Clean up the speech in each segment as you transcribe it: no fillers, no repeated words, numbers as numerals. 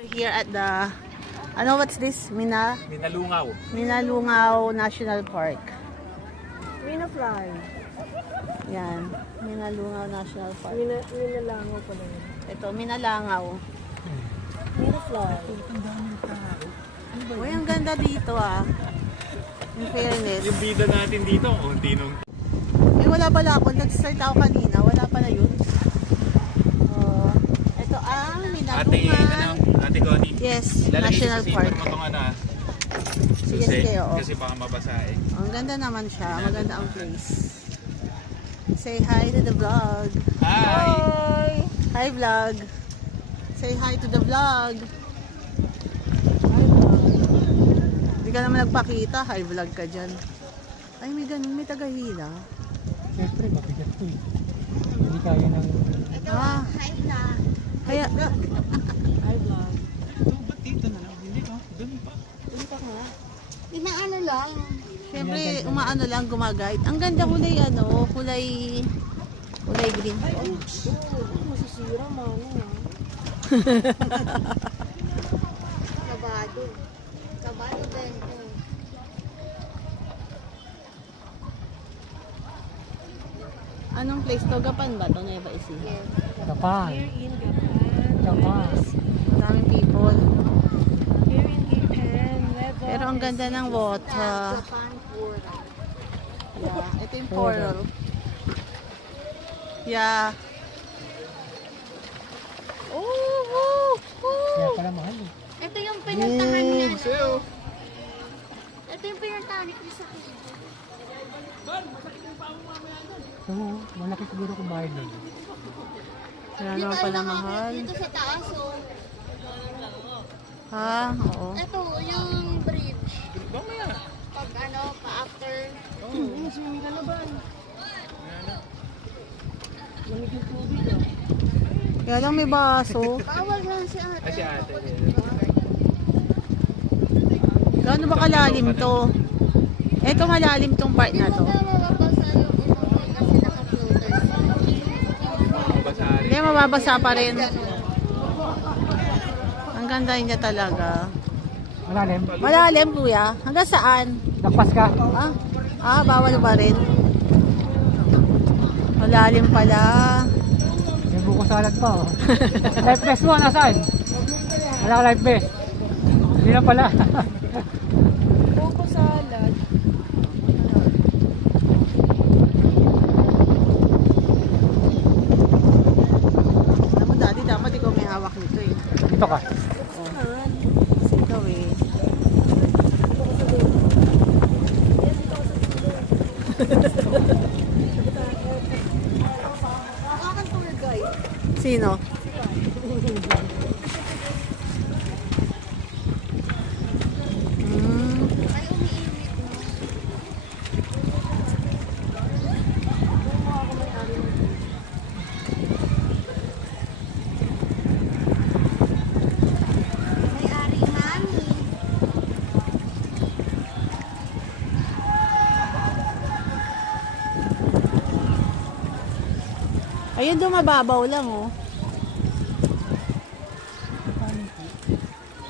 We're here at the, what's this? Minalungaw. Minalungaw National Park. Minafly. Yan, Minalungaw National Park. Minalangaw pala yun. Ito, Minalangaw. Minafly. Uy, ang ganda dito ah. In fairness. Yung bida natin dito, unti nung... Eh, wala pala ako. Nag-start ako kanina. Wala pala yun. Oh, ito ang Minalungaw. Ate Connie. Yes, Ilalagay National sa Park. mo itong ano ah. Sige, Susi, sige, oo. Kasi baka mabasa eh. Ang ganda naman siya. Maganda ang place. Say hi to the vlog. Hi! Hi vlog. Say hi to the vlog. Hindi ka naman nagpakita. Hi vlog ka dyan. Ay, may ganun. May tagahila. Siyempre, mabigat to eh. Hindi kaya ng... Ah. Kaya, Hi vlog. Ito, ba't dito na lang? Hindi ka? Doon pa. Inaano lang. syempre, umaano lang, gumagayad. Ang ganda kulay, kulay green. Masisira, mano. Kabado. Kabado din. Anong place to? Gapan ba to? Nueva Ecija? Yes. Japan. Here in Japan. Maraming people. Here in Japan. Nueva Pero ang ganda ng water. Japan Pura. Yeah, ito yung coral. Yeah. Kaya pala mahal eh. Ito yung pinuntahan niya. Ito yung pinuntahan ni Chris sa So, malaki siguro kung bayad nun. Kaya naman pala mahal. Dito sa taas, oh. Ha? Oo. Ito, yung bridge. Mamaya. Pag pa-after. Swimming ka na ba? Lamig yung tubig ah. Kaya lang may baso. Bawal lang si ate. Kasi ate. Gaano ba kalalim to? Ito malalim tong part na to. Hindi mo Mabasa rin. mababasa yung inumin kasi naka-filters. Hindi, mababasa pa rin. Ang ganda niya talaga. Malalim? Malalim, kuya. Hanggang saan? Nakpas ka? Bawal ba rin? Malalim pala. May buko salad pa oh. Life vest mo, nasaan? Wala ka life vest. Hindi na pala. Buko salad. Alam mo, daddy, dapat ikaw may hawak nito eh. Dito ka. Kasi ikaw eh. Akan tour guide. Sino? Ay, umiinit mo. May-ari mami. Ayun, dumababaw lang oh.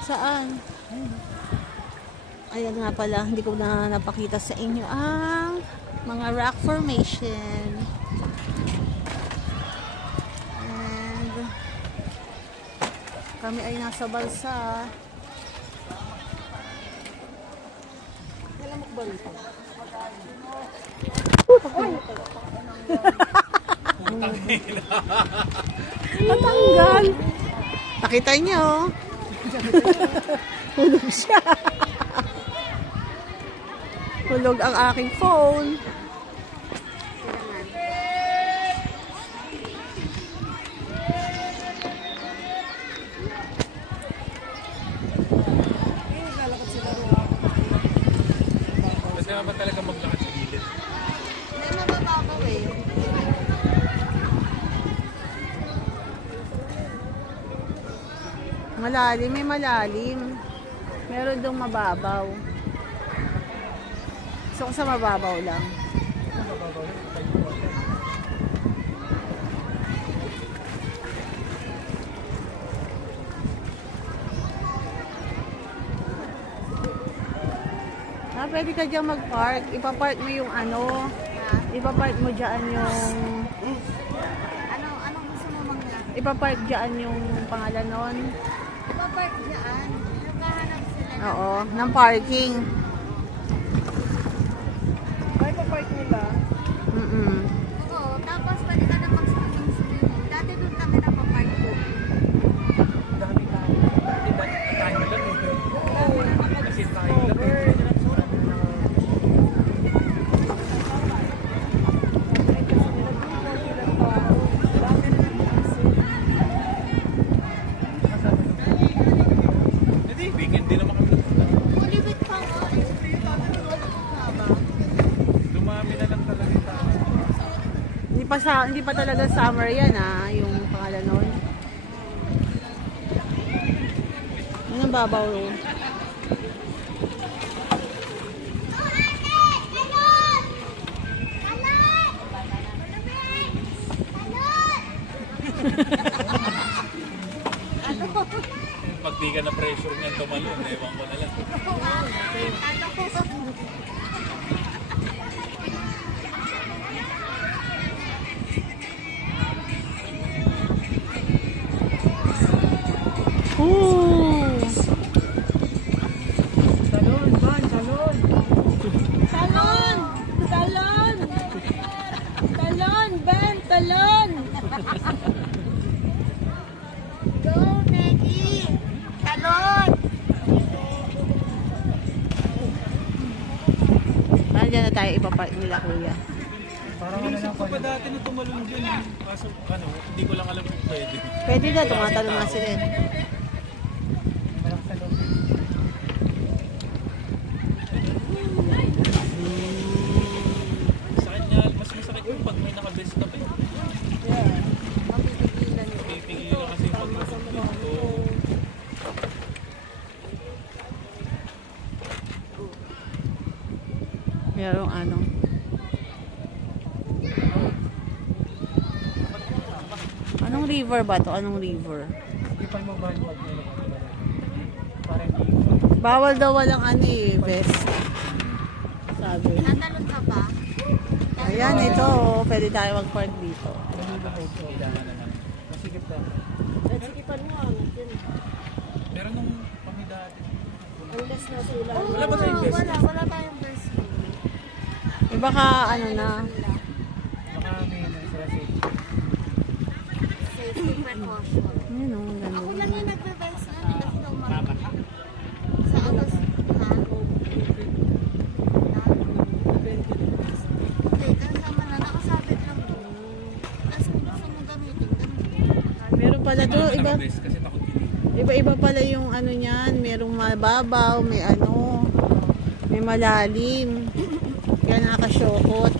Saan? Ayan nga pala, hindi ko na napakita sa inyo ang mga rock formation. And kami ay nasa balsa. Malamok ba rito? Natanggal. Nakita niyo. Hulog siya. Hulog ang aking phone. Kasi naman talaga maglakad sa gilid. May mabababaw eh. Malalim, may malalim. Meron dong mababaw. Gusto ko sa mababaw lang. pwede ka dyan mag-park. Ipapark mo yung ano. Ipapark mo dyan yung... Anong gusto mo mangyari? Ipapark dyan yung pangalan nun. Ipapark dyan. Naghahanap sila ng... Oo, ng parking. Ay, papark nila. Mm-mm. Oo, tapos pwede ka na mag-swimming. Dati doon kami napapark po. Dami tao. Diba, tayo lang eh. Kasi tayo lang eh. Hindi, weekend din naman kami nagpunta. Ulibit pa nga. Dumami na lang talaga yung tao. Hindi pa talaga summer yan yung pangalan nun. Yan ang babaw. Pag di ka na pressure niyan tumalon, ewan ko na lang. Ooh! Salon, van, salon. Talon! Talon! Talon! Ben! Talon! Go, Maggie! Talon! Nandiyan na tayo ipapark nila, kuya. Parang ano Inisip lang ko po. pa dati na tumalon dyan eh. Kaso ano, hindi ko lang alam kung pwede. Pwede na, tumatalon na sila. Malakas salon. Sakit niya, mas masakit yung pag may nakabest na pa eh. Pipigilan kasi yung pag-usap dito. Merong ano. Anong river ba to? Anong river? Hindi pa mo van, wag nila. Parang hindi. Bawal daw walang ano best. Sabi. Tatalon ka ba? Ayan, ito. Pwede tayo mag-park dito. Masigit na. Meron nung kami dati. Oo, Wala ba tayong best? Wala tayong best. Baka ano na. Baka may ano, sila safe. Safety precaution. Ayun o, Ako ganun. lang yung nagbe-best na kasi daw sa Agos, ha? Hindi, kasama na. Nakasabit lang doon. Tapos kung gusto mong gamitin, gamitin. Meron pala to, Wala iba. nakabest kasi takot pinili. Iba-iba pala yung ano niyan. Merong mababaw, may ano, may malalim. Kaya nakasyokot.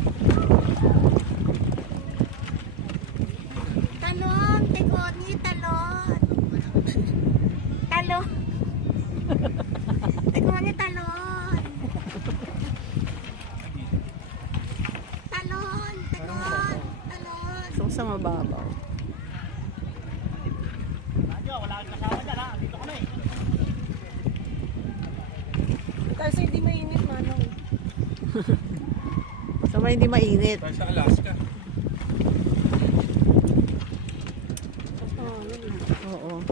Talon! Tekoni, talon! Talon! Tekoni, talon! Talon! Tekon! Talon! So, sa mababaw. Kasi hindi mainit, Manong. So, may hindi mainit. Tayo sa Alaska. Oo.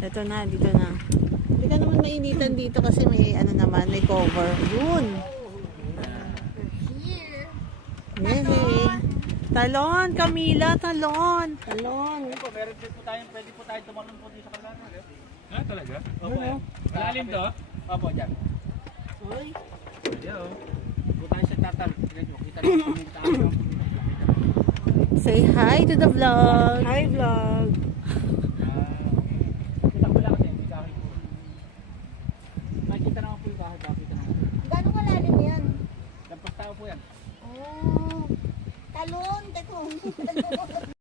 Ito na, dito na. Hindi ka naman mainitan dito kasi may ano naman, may cover. Yun. Here. Yehey. Talon, Camila, talon. Talon. Pwede po tayo tumalon po dito sa kalana. Ah, talaga? Opo. Malalim to? Opo, dyan. Uy. Yeah, oh. Kung tayo sa tatal, kita natin kung tayo. Say hi to the vlog. Hi, vlog. Kita ko lang kasi, hindi kahit po. Makikita naman po yung kahit bakit naman. Gano'ng kalalim yan? Lampas tao po yan. Oh, talon, tekon.